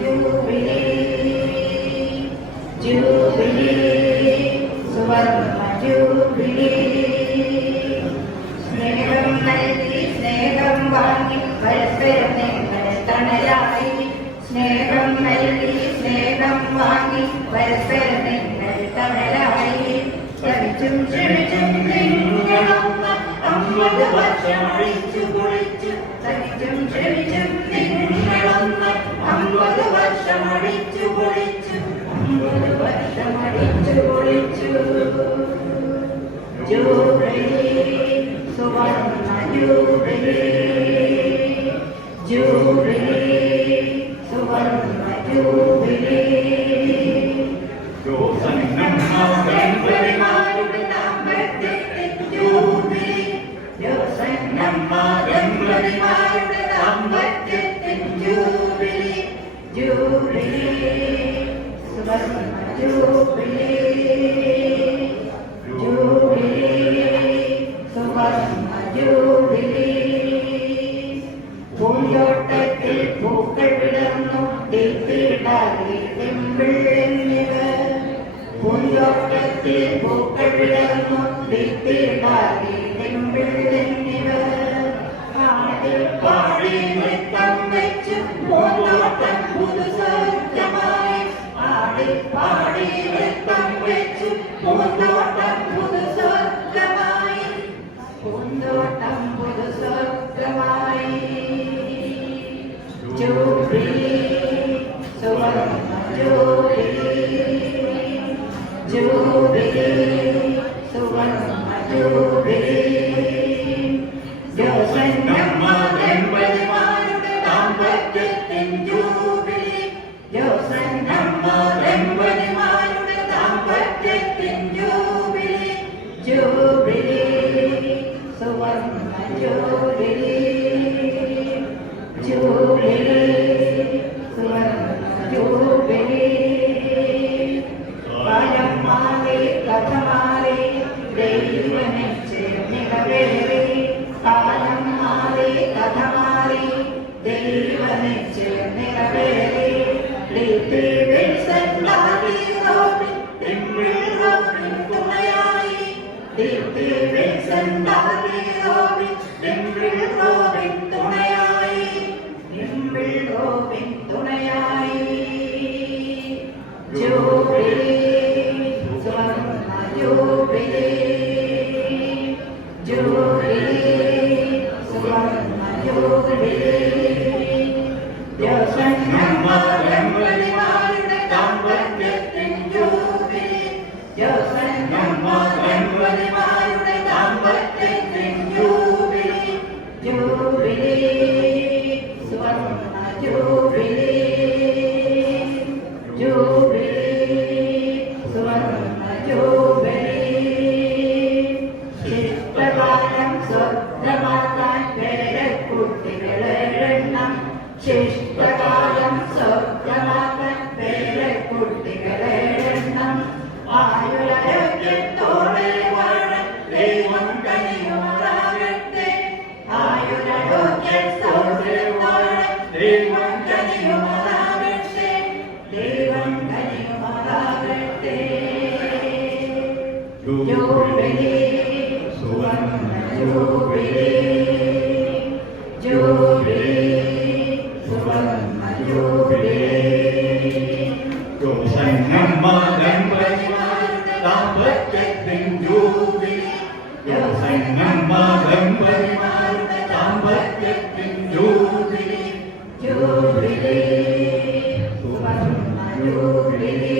Jubilee jubilee സുവർണ്ണ jubilee സ്നേഹം നൽകി സ്നേഹം വാങ്ങി പരസ്പരം നിങ്ങൾ തണലായി സ്നേഹം നൽകി സ്നേഹം വാങ്ങി പരസ്പരം നിങ്ങൾ തണലായി സഹിച്ചും ക്ഷമിച്ചും നിങ്ങളൊന്ന് 50 വർഷം അടിച്ചു പൊളിച്ചു സഹിച്ചും ക്ഷമിച്ചും നിങ്ങളൊന്ന് 50 വർഷം അടിച്ചു പൊളിച്ചു 50 വർഷം അടിച്ചു പൊളിച്ചു ജൂബിലി സുവർണ്ണ ജൂബിലി ജൂബിലി സുവർണ്ണ ജൂബിലി യോസന്നമ്മമാരുടെ ദാമ്പത്യത്തിൽ ജൂബിലി യോസന്നമ്മമാരുടെ ദാമ്പത്യത്തിൽ ജൂബിലി ജൂബിലി സുവർണ്ണ ജൂബിലി ജൂബിലി സുവർണ്ണ ജൂബിലി പൂന്തോട്ടത്തിൽ പൂക്കൾ വിടർന്നു തീർത്തിടാതെ തെമ്പിളെന്നിവർ പൂന്തോട്ടത്തിൽ പൂക്കൾ വിടർന്നു തീർത്തിടാതെ തെമ്പിളെന്നിവർ പാടി പാടി നൃത്തം വെച്ചു പൂന്തോട്ടം പുതുസ്വർഗമായി പാടി പാടി നൃത്തം വെച്ചു പൂന്തോട്ടം പുതുസ്വർഗമായി പൂന്തോട്ടം പുതുസ്വർഗമായി ജൂബിലി സുവർണ്ണ ജൂബിലി ജൂബിലി സുവർണ്ണ ജൂബിലി യോസന്നമ്മമാരുടെ ദാമ്പത്യത്തിൽ ജൂബിലി യോസന്നമ്മമാരുടെ ദാമ്പത്യത്തിൽ ജൂബിലി ജൂബിലി സുവർണ്ണ ജൂബിലി ജൂബിലി സുവർണ്ണ ജൂബിലി കാലം മാറി കഥ മാറി ദൈവമേ ചേർന്നിടവേറി കാലം മാറി കഥ മാറി ദൈവമേ ചേർന്നിടവേറി തുണയായി തുണയായി ജൂബിലി സുവർണ്ണ ജൂബിലി ജൂബിലി സുവർണ്ണ ജൂബിലി യോസന്നമ്മമാരുടെ ദാമ്പത്യത്തിൽ ജൂബിലി യോസന്നമ്മമാരുടെ ദാമ്പത്യത്തിൽ ജൂബിലി ജൂബിലി സുവർണ്ണ ജൂബിലി ജൂബിലി സുവർണ്ണ ജൂബിലി ശിഷ്ടകാലം സ്വർഗമാക്കാൻ പേരക്കുട്ടികളെ എണ്ണം ശിഷ്ടകാലം സ്വർഗമാക്കാൻ പേരക്കുട്ടികളെ എണ്ണം ആയുരാരോഗ്യത്തോടെ വാഴാൻ ദൈവം കനിയുമാറാകട്ടെ ആയുരാരോഗ്യത്തോടെ വാഴാൻ ദൈവം കനിയുമാറാകട്ടെ ദൈവം കനിയുമാറാകട്ടെ ജൂബിലി സുവർണ്ണ ജൂബിലി ജൂബിലി സുവർണ്ണ ജൂബിലി യോസന്നമ്മമാരുടെ ദാമ്പത്യത്തിൽ ജൂബിലി യോസന്നമ്മമാരുടെ ദാമ്പത്യത്തിൽ ജൂബിലി ജൂബിലി സുവർണ്ണ ജൂബിലി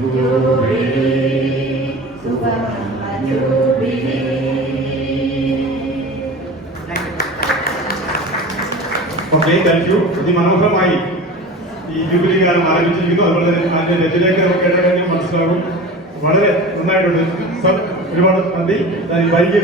ജൂബിലി സുവർണ്ണ ജൂബിലി. Okay, thank you. അതിമനോഹരമായി ഈ ജൂബിലി ഗാനം ആരംഭിച്ചിരിക്കുന്നു. അതുപോലെ തന്നെ അതിന്റെ രചനയൊക്കെ കേട്ടാൽ മനസ്സിലാകും. വളരെ നന്നായിട്ടുണ്ട് സർ, ഒരുപാട് നന്ദി. വൈകിയ